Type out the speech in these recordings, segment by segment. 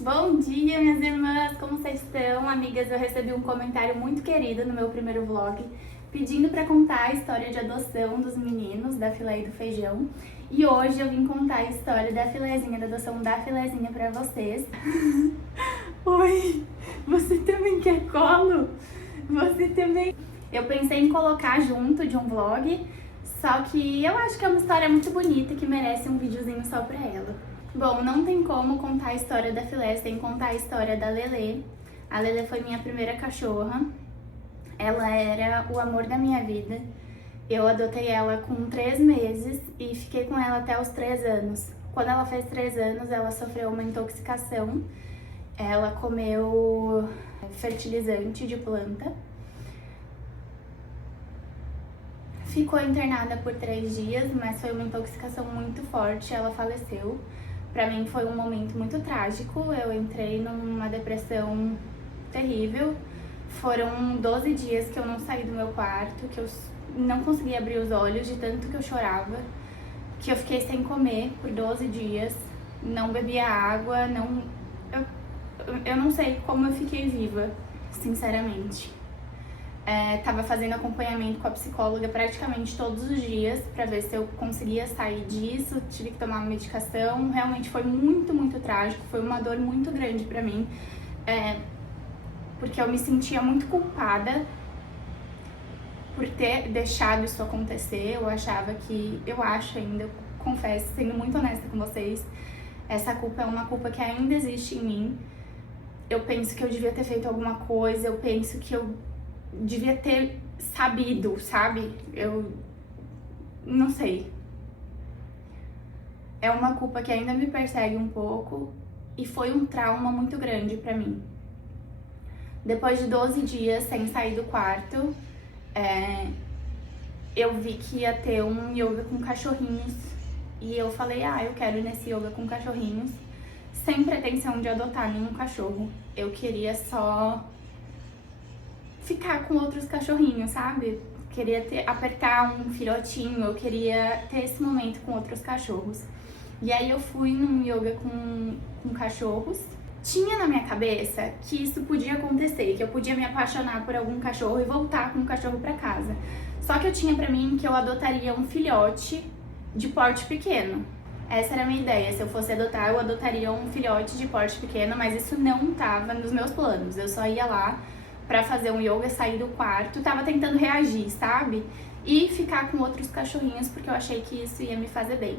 Bom dia, minhas irmãs! Como vocês estão? Amigas, eu recebi um comentário muito querido no meu primeiro vlog pedindo para contar a história de adoção dos meninos, da Filé e do Feijão. E hoje eu vim contar a história da Filézinha, da adoção da Filézinha para vocês. Oi! Você também quer colo? Você também? Eu pensei em colocar junto de um vlog, só que eu acho que é uma história muito bonita que merece um videozinho só pra ela. Bom, não tem como contar a história da Filé sem contar a história da Lelê. A Lelê foi minha primeira cachorra. Ela era o amor da minha vida. Eu adotei ela com 3 meses e fiquei com ela até os 3 anos. Quando ela fez 3 anos, ela sofreu uma intoxicação. Ela comeu fertilizante de planta. Ficou internada por 3 dias, mas foi uma intoxicação muito forte, ela faleceu. Pra mim foi um momento muito trágico, eu entrei numa depressão terrível. Foram 12 dias que eu não saí do meu quarto, que eu não conseguia abrir os olhos de tanto que eu chorava, que eu fiquei sem comer por 12 dias, não bebia água, eu não sei como eu fiquei viva, sinceramente. Tava fazendo acompanhamento com a psicóloga praticamente todos os dias pra ver se eu conseguia sair disso, tive que tomar uma medicação, realmente foi muito, muito trágico, foi uma dor muito grande pra mim, porque eu me sentia muito culpada por ter deixado isso acontecer. Eu acho ainda, eu confesso, sendo muito honesta com vocês, essa culpa é uma culpa que ainda existe em mim. Eu penso que eu devia ter feito alguma coisa, eu penso que eu devia ter sabido, sabe? Eu não sei. É uma culpa que ainda me persegue um pouco e foi um trauma muito grande pra mim. Depois de 12 dias sem sair do quarto, eu vi que ia ter um yoga com cachorrinhos e eu falei, eu quero ir nesse yoga com cachorrinhos, sem pretensão de adotar nenhum cachorro. Eu queria só ficar com outros cachorrinhos, sabe? Queria apertar um filhotinho, eu queria ter esse momento com outros cachorros. E aí eu fui num yoga com cachorros. Tinha na minha cabeça que isso podia acontecer, que eu podia me apaixonar por algum cachorro e voltar com um cachorro pra casa. Só que eu tinha pra mim que eu adotaria um filhote de porte pequeno. Essa era a minha ideia, se eu fosse adotar, eu adotaria um filhote de porte pequeno, mas isso não tava nos meus planos. Eu só ia lá pra fazer um yoga, sair do quarto, tava tentando reagir, sabe? E ficar com outros cachorrinhos, porque eu achei que isso ia me fazer bem.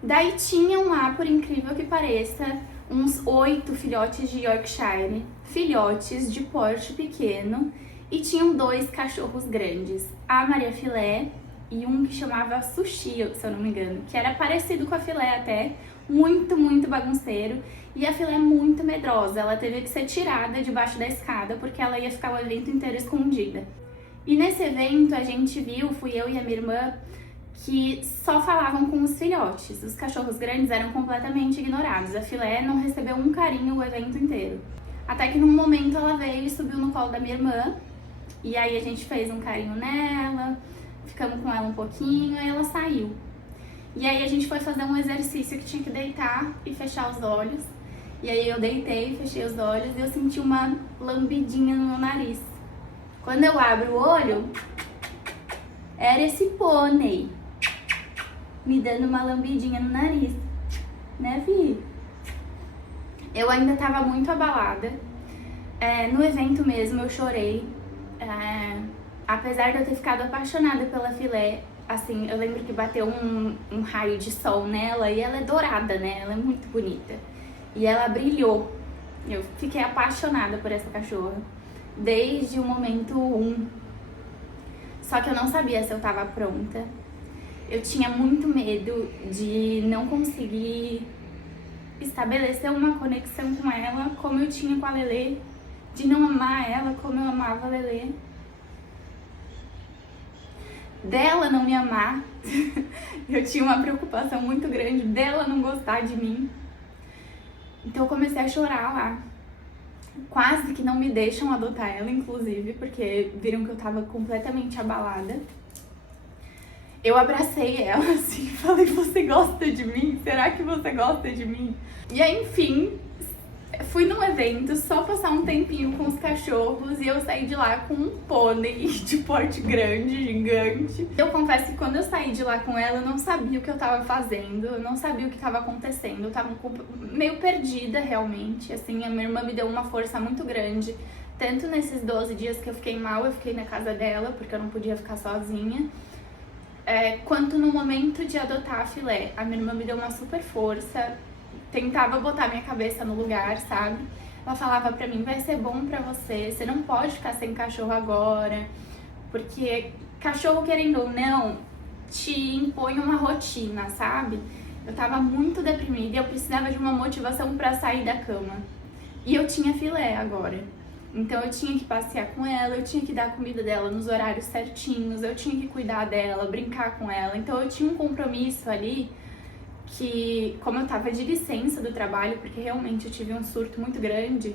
Daí tinham lá, por incrível que pareça, uns 8 filhotes de Yorkshire, filhotes de porte pequeno, e tinham 2 cachorros grandes, a Maria Filé e um que chamava Sushi, se eu não me engano, que era parecido com a Filé até, muito, muito bagunceiro. E a Filé é muito medrosa, ela teve que ser tirada debaixo da escada porque ela ia ficar o evento inteiro escondida. E nesse evento a gente viu, fui eu e a minha irmã, que só falavam com os filhotes. Os cachorros grandes eram completamente ignorados. A Filé não recebeu um carinho o evento inteiro. Até que num momento ela veio e subiu no colo da minha irmã, e aí a gente fez um carinho nela, ficamos com ela um pouquinho, e ela saiu. E aí a gente foi fazer um exercício que tinha que deitar e fechar os olhos. E aí eu deitei, fechei os olhos e eu senti uma lambidinha no meu nariz. Quando eu abro o olho, era esse pônei me dando uma lambidinha no nariz, né, Vi? Eu ainda tava muito abalada. No evento mesmo eu chorei. Apesar de eu ter ficado apaixonada pela Filé, assim, eu lembro que bateu um raio de sol nela e ela é dourada, né? Ela é muito bonita. E ela brilhou. Eu fiquei apaixonada por essa cachorra desde o momento 1. Só que eu não sabia se eu tava pronta. Eu tinha muito medo de não conseguir estabelecer uma conexão com ela como eu tinha com a Lelê, de não amar ela como eu amava a Lelê, dela não me amar. Eu tinha uma preocupação muito grande dela não gostar de mim. Então eu comecei a chorar lá. Quase que não me deixam adotar ela, inclusive, porque viram que eu tava completamente abalada. Eu abracei ela assim, falei, você gosta de mim? Será que você gosta de mim? E aí, enfim, um evento, só passar um tempinho com os cachorros, e eu saí de lá com um pônei de porte grande, gigante. Eu confesso que quando eu saí de lá com ela, eu não sabia o que eu tava fazendo, eu não sabia o que tava acontecendo, eu tava meio perdida realmente, assim, a minha irmã me deu uma força muito grande, tanto nesses 12 dias que eu fiquei mal, eu fiquei na casa dela, porque eu não podia ficar sozinha, quanto no momento de adotar a Filé. A minha irmã me deu uma super força, tentava botar minha cabeça no lugar, sabe? Ela falava pra mim, vai ser bom pra você, você não pode ficar sem cachorro agora, porque cachorro, querendo ou não, te impõe uma rotina, sabe? Eu tava muito deprimida e eu precisava de uma motivação pra sair da cama. E eu tinha Filé agora. Então eu tinha que passear com ela, eu tinha que dar a comida dela nos horários certinhos, eu tinha que cuidar dela, brincar com ela. Então eu tinha um compromisso ali que, como eu tava de licença do trabalho, porque realmente eu tive um surto muito grande,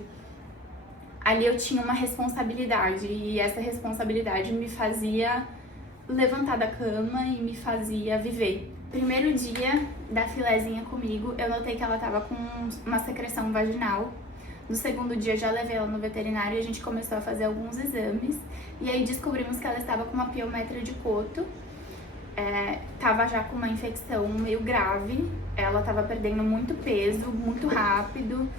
ali eu tinha uma responsabilidade, e essa responsabilidade me fazia levantar da cama e me fazia viver. Primeiro dia da Filézinha comigo, eu notei que ela tava com uma secreção vaginal. No segundo dia já levei ela no veterinário e a gente começou a fazer alguns exames, e aí descobrimos que ela estava com uma piometra de coto. Tava já com uma infecção meio grave, ela tava perdendo muito peso, muito rápido,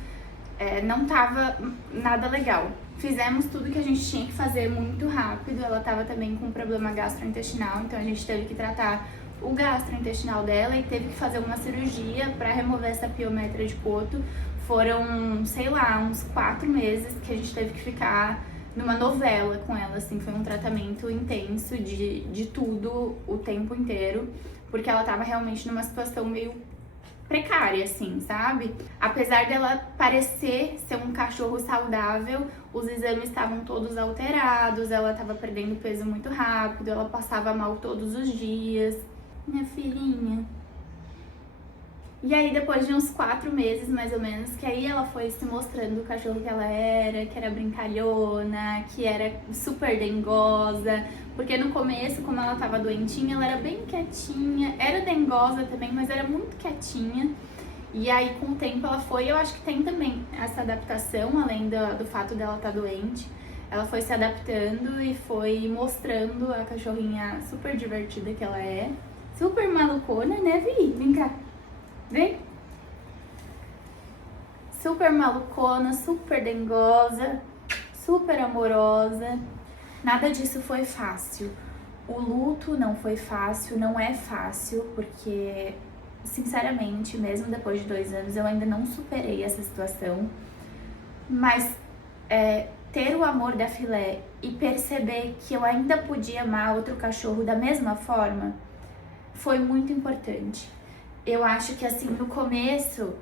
não tava nada legal. Fizemos tudo que a gente tinha que fazer muito rápido, ela tava também com um problema gastrointestinal, então a gente teve que tratar o gastrointestinal dela e teve que fazer uma cirurgia para remover essa piometra de coto. Foram, sei lá, uns 4 meses que a gente teve que ficar numa novela com ela, assim, foi um tratamento intenso de tudo o tempo inteiro, porque ela tava realmente numa situação meio precária, assim, sabe? Apesar dela parecer ser um cachorro saudável, os exames estavam todos alterados, ela tava perdendo peso muito rápido, ela passava mal todos os dias. Minha filhinha. E aí, depois de uns 4 meses, mais ou menos, que aí ela foi se mostrando o cachorro que ela era, que era brincalhona, que era super dengosa, porque no começo, como ela tava doentinha, ela era bem quietinha, era dengosa também, mas era muito quietinha. E aí, com o tempo, ela foi, eu acho que tem também essa adaptação, além do fato dela estar doente, ela foi se adaptando e foi mostrando a cachorrinha super divertida que ela é, super malucona, né, Vi? Vem cá. Vem? Super malucona, super dengosa, super amorosa. Nada disso foi fácil. O luto não foi fácil, não é fácil, porque, sinceramente, mesmo depois de 2 anos, eu ainda não superei essa situação. Mas ter o amor da Filé e perceber que eu ainda podia amar outro cachorro da mesma forma foi muito importante. Eu acho que, assim, no começo,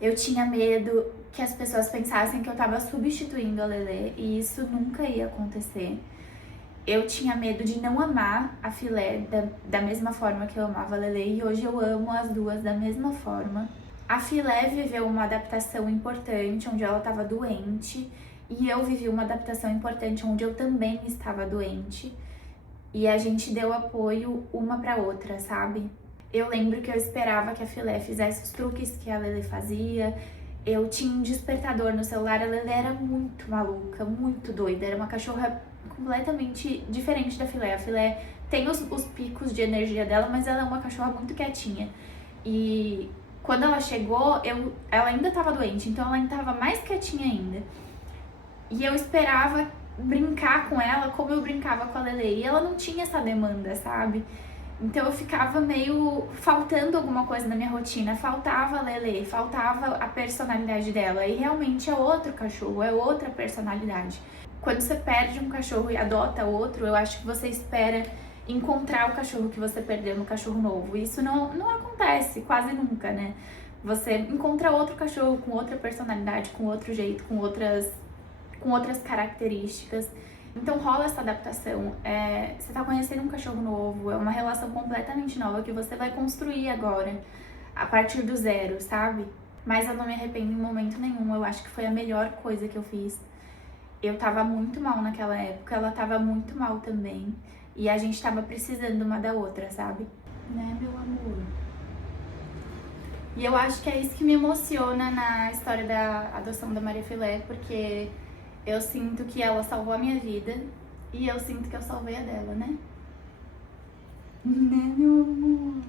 eu tinha medo que as pessoas pensassem que eu tava substituindo a Lelê, e isso nunca ia acontecer. Eu tinha medo de não amar a Filé da mesma forma que eu amava a Lelê, e hoje eu amo as duas da mesma forma. A Filé viveu uma adaptação importante, onde ela estava doente, e eu vivi uma adaptação importante, onde eu também estava doente. E a gente deu apoio uma pra outra, sabe? Eu lembro que eu esperava que a Filé fizesse os truques que a Lelê fazia. Eu tinha um despertador no celular, a Lelê era muito maluca, muito doida. Era uma cachorra completamente diferente da Filé. A Filé tem os picos de energia dela, mas ela é uma cachorra muito quietinha. E quando ela chegou, ela ainda estava doente, então ela ainda estava mais quietinha ainda. E eu esperava brincar com ela como eu brincava com a Lelê. E ela não tinha essa demanda, sabe? Então eu ficava meio faltando alguma coisa na minha rotina, faltava a Lelê, faltava a personalidade dela. E realmente é outro cachorro, é outra personalidade. Quando você perde um cachorro e adota outro, eu acho que você espera encontrar o cachorro que você perdeu no cachorro novo. Isso não acontece quase nunca, né? Você encontra outro cachorro com outra personalidade, com outro jeito, com outras características. Então rola essa adaptação, você tá conhecendo um cachorro novo, é uma relação completamente nova que você vai construir agora, a partir do zero, sabe? Mas eu não me arrependo em momento nenhum, eu acho que foi a melhor coisa que eu fiz. Eu tava muito mal naquela época, ela tava muito mal também, e a gente tava precisando uma da outra, sabe? Né, meu amor? E eu acho que é isso que me emociona na história da adoção da Maria Filé, porque eu sinto que ela salvou a minha vida e eu sinto que eu salvei a dela, né? Né, meu amor?